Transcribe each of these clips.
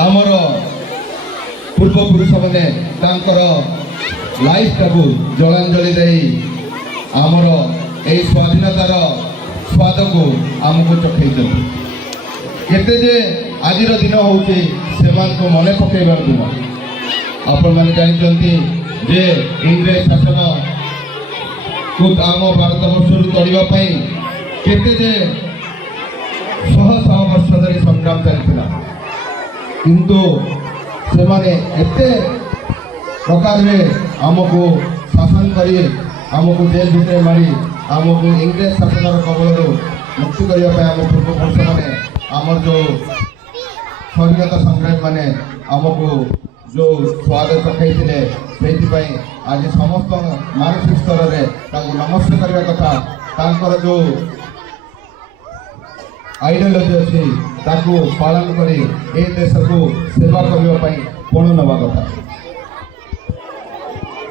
आमर पूर्वपुरुष मैंने लाइफ टाकू जलांजलि दे आमर ए स्वाधीनतार स्वाद को आमको चखई केते जे आज दिन होचे को मने पकेबार दिन आपण मैंने जानते जे इंग्रेज शासन को आम भारत वर्ष तड़ापी केते जे शह शह वर्ष धरी संग्राम चलता किंतु से माने एते प्रकार आमको शासन करी आमको जेल भितर मारी आमको इंग्रेज शासन कबल मुक्ति करने आम पूर्वपुरुष मैंने आमर जो स्वाधीनता संग्राम मैंने आमको जो स्वाद चखाई से आज समस्त मानसिक स्तर में नमस्कार करने कथा जो आइडियोलॉजी अच्छी ताकू पालन करी ए देश को सेवा करने पण नवा कथा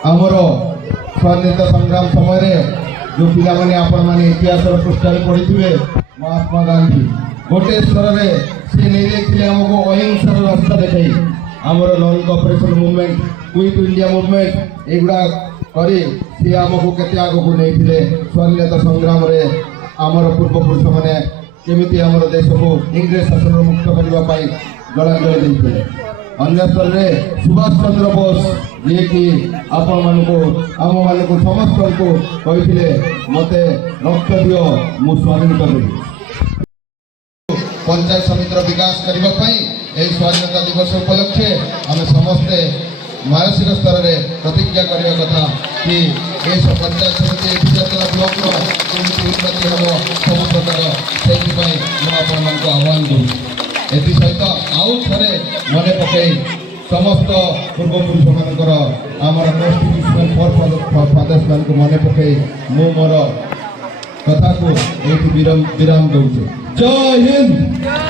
आमर स्वाधीनता संग्राम समय जो पिला माने आपण माने इतिहास पृष्ठा पढ़ी थे महात्मा गांधी गोटे स्तर में से नहीं आमको अहिंसार रास्ता देखाई आमर non cooperation movement quit India movement एगुड़ा करी सी आमको केते आग को नहीं स्वाधीनता संग्राम रे आमर पूर्वपुरुष मैंने केमिति आमर देश को इंग्रेज शासन मुक्त करने जलांजलि देते अन्य स्तर में सुभाष चंद्र बोस जी कि आपण मानक आम मानक समस्त को कहते मत रक्त दियो मु स्वाधीनता देवी पंचायत समितिर विकास करने स्वाधीनता दिवस उपलक्षे आम समस्ते मानसिक स्तर में प्रतिज्ञा करने कथा कि पंचायत समिति ब्लॉक उन्नति हम सब प्रकार से आह्वान दूँ एसहित आउ थे मन पकई समस्त पूर्वपुरुष मानकर आमर कन्स्टिट्यूशनल फॉर फादर्स मान को मन पकई मु मोर कथा को ये विराम दूचे। जय हिंद।